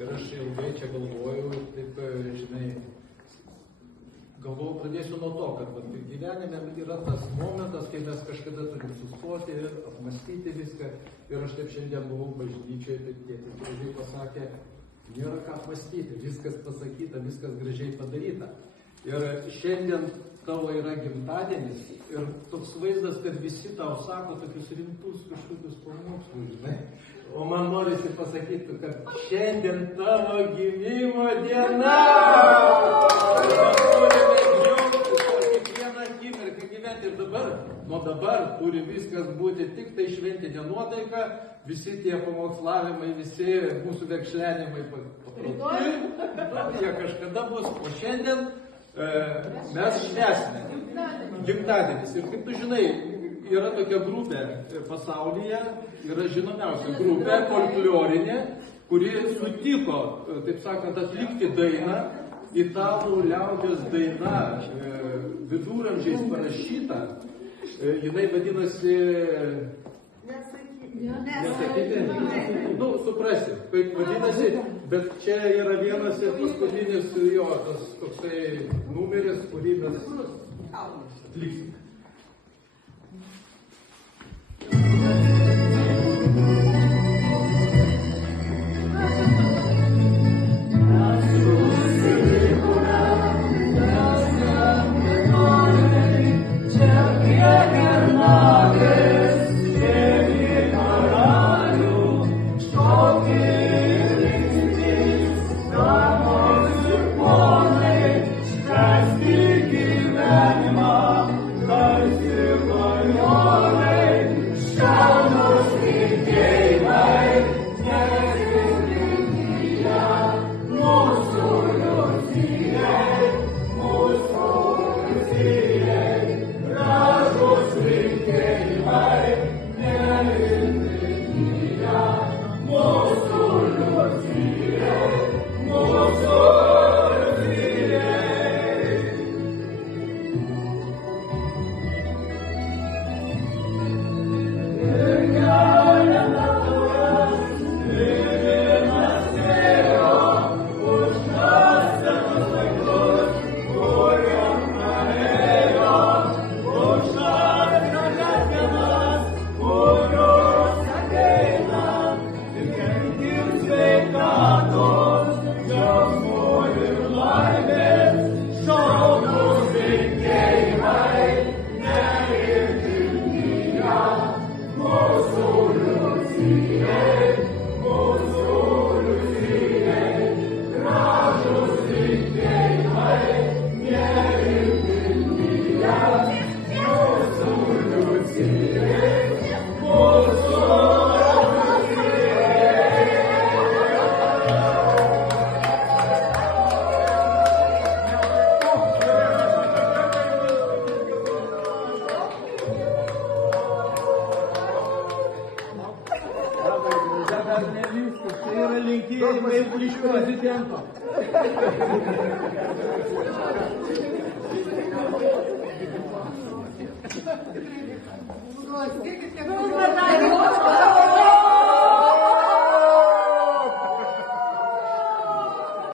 Ir aš ilgai čia galvojau, taip, žinai, galvojau, pradėsiu nuo to, kad gyvenime yra tas momentas, kai mes kažkada turim sustoti, apmastyti viską. Ir aš taip šiandien buvau bažnyčioje, taip tėtis gražiai pasakė, nėra ką apmastyti, viskas pasakyta, viskas gražiai padaryta. Ir šiandien tavo yra gimtadienis ir toks vaizdas, kad visi tau sako tokius rimtus kažkokius pamokslus, žinai. O man norisi pasakyti, kad šiandien tavo gimimo diena! Kiekvieną akimirką gyventi ir dabar, nuo dabar turi viskas būti tik tai šventinė nuotaika, visi tie pamokslavimai, visi mūsų vekšlenimai paproti, jie kažkada bus, o šiandien mes švęsime gimtadienis. Ir kaip tu žinai, yra tokia grupė pasaulyje, yra žinomiausia grupė folklorinė, kuri sutiko, taip sakant, atlikti dainą, italų liaudies daina, viduramžiais parašyta, jinai vadinasi... Nesakyti? Nu, suprasi, kaip vadinasi, bet čia yra vienas ir paskutinis jo, tas toksai numeris, kurį mes atliksime. Linkėjimai iš prezidento.